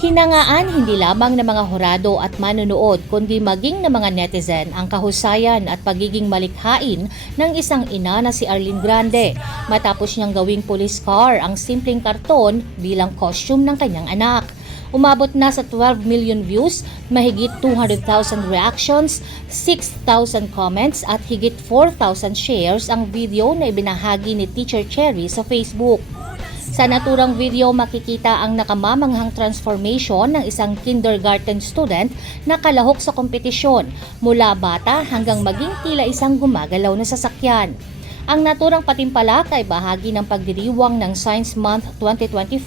Hinangaan hindi lamang ng mga hurado at manunood kundi maging ng mga netizen ang kahusayan at pagiging malikhain ng isang ina na si Arlene Grande matapos niyang gawing police car ang simpleng karton bilang costume ng kanyang anak. Umabot na sa 12 million views, mahigit 200,000 reactions, 6,000 comments at higit 4,000 shares ang video na ibinahagi ni Teacher Cherry sa Facebook. Sa naturang video makikita ang nakamamanghang transformation ng isang kindergarten student na kalahok sa kompetisyon mula bata hanggang maging tila isang gumagalaw na sasakyan. Ang naturang patimpalak ay bahagi ng pagdiriwang ng Science Month 2025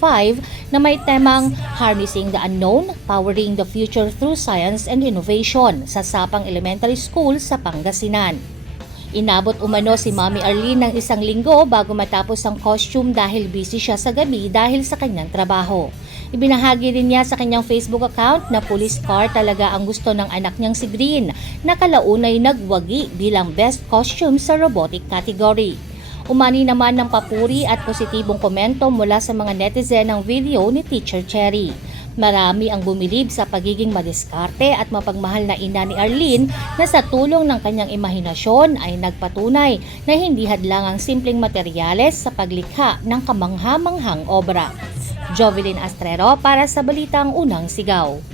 na may temang Harnessing the Unknown, Powering the Future Through Science and Innovation sa Sapang Elementary School sa Pangasinan. Inabot umano si Mami Arlene ng isang linggo bago matapos ang costume dahil busy siya sa gabi dahil sa kanyang trabaho. Ibinahagi rin niya sa kanyang Facebook account na police car talaga ang gusto ng anak niyang si Green na kalaunay nagwagi bilang best costume sa robotic category. Umani naman ng papuri at positibong komento mula sa mga netizen ng video ni Teacher Cherry. Marami ang bumilib sa pagiging madiskarte at mapagmahal na ina ni Arlene na sa tulong ng kanyang imahinasyon ay nagpatunay na hindi hadlang ang simpleng materyales sa paglikha ng kamangha-manghang obra. Jovelyn Astrero para sa Balitang Unang Sigaw.